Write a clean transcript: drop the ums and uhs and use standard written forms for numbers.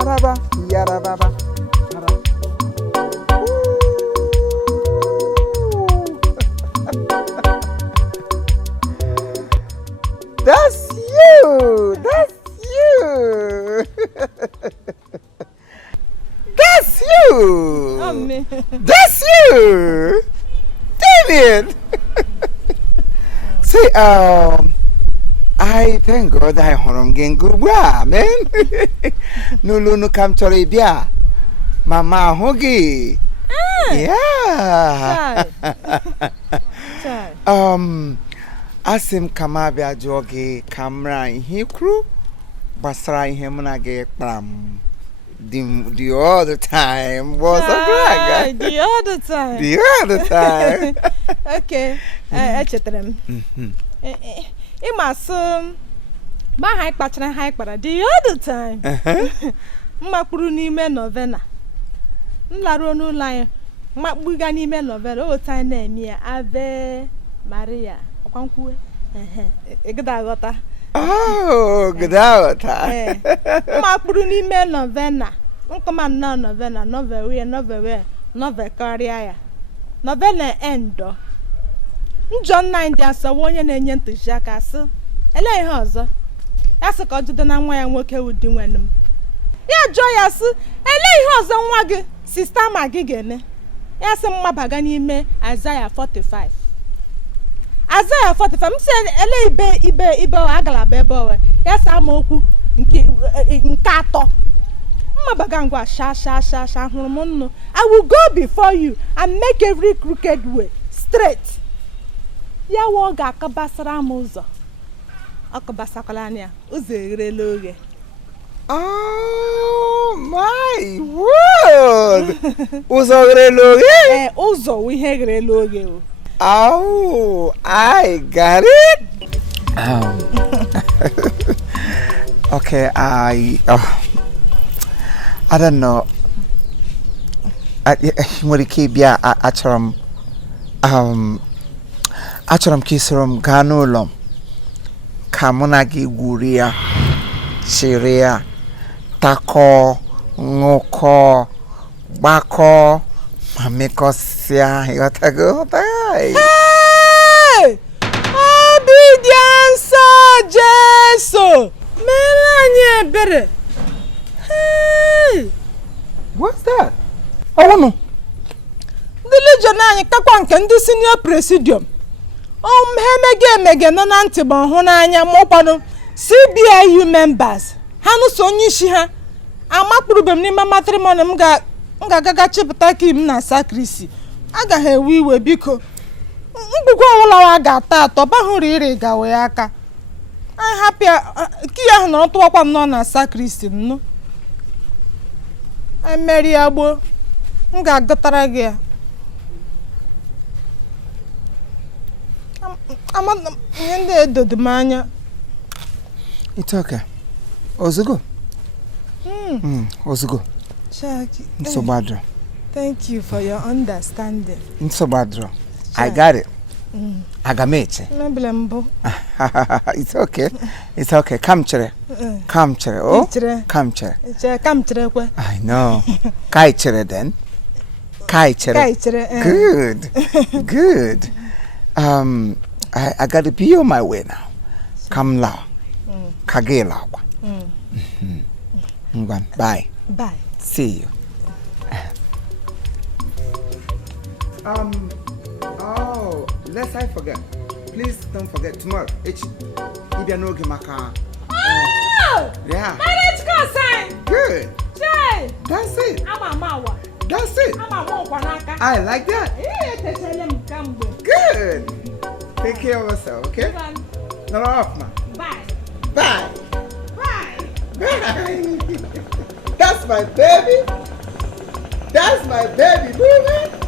raba, yara baba. That's you. That's you. That's you. Oh, me. That's you. David. Say, I thank God I am getting good, man. No, come to Libya. Mama, hoagie. Yeah. Asim kamabia jogi camera in hikru, basra him na ge pram. The other time was a drag. The other time. The other time. Okay. I chetrem. Imasum. Ma high patron high para the other time. Mapuru ni me novena. Nlaro no line. Mabuga ni me novena. O time na me Ave Maria. Okwankue. Egdagota. Oh, gdagota. Mapuru ni me novena. Nkoma na novena, novel career. Novena endo. John 9 asa wonye na-enye ntụziaka asị ele ihe ọzọ ya sị ka ọ jide na nwa ya nwoke ụdị nwenum ya jụọ ya sị ele ihe ọzọ nwa gị sista ma gị ga-eme ya sị mmabaga n'ime Isaiah 45 m sị ele ibe agalaba ebe owe ya sị amaokwu nke atọ mmabaga ngwa sha hụrụ m nnu I will go before you and make every crooked way straight. Ya woga akabasara m ụzọ akabasakwala anya ụzọ egherela oge. Oh my word. Ụzọ egherela oge? Ụzọ ihe egherela oge o. Oh, I got it. Okay, I don't know. Nwere ike bịa achọrọ m ka isoro m gaa n'ụlọ m ka mụ na gị gwuri ya chịrị ya takọ ṅụkọ gbakọ ma mekọsịa ịghọtago obedience Jesu mere anyị ebere. What's that? Ọwụnụ ndị legion anyị kakwa nke ndị senior presidium emege nọ na ntị bụ hụ n'anya mụkwanụ CBIU members ha nụso onye isi ha amakpụrụbe m n'ime matrimony m ga-agaga chịpụta ka m na sakrisi agaghị ewe iwe biko mgbugwo ọwụlawa ga-ata atọ bahụrụ iri gawe ya aka anyị hapịa ki ya ahụ nọrọ tụwakwa m nọ na sakrisi nnụ emeri ya gboo m ga-agụtara gị ya It's okay. Ozugo. Ozugo. Nsobadro. Thank you for your understanding. Nsobadro. I got it. Agameche. It's okay. It's okay. Come chere. Come chere. Oh. Come chere. Come chere kwe. I know. Kai chere then. Kai chere. Kai chere. Good. Good. I got to be on my way now. Come now. Kagela. Bye. Bye. See you. Oh, lest I forget. Please don't forget tomorrow. Ibianogi Maka. Oh! Yeah. Marriage sign. Good. Jay. That's it. I'm a mawa. That's it. I'm a wanaka. I like that. Good. Take care of yourself, okay? Not off, man. Bye. Bye. Bye. Bye. That's my baby. That's my baby, movie.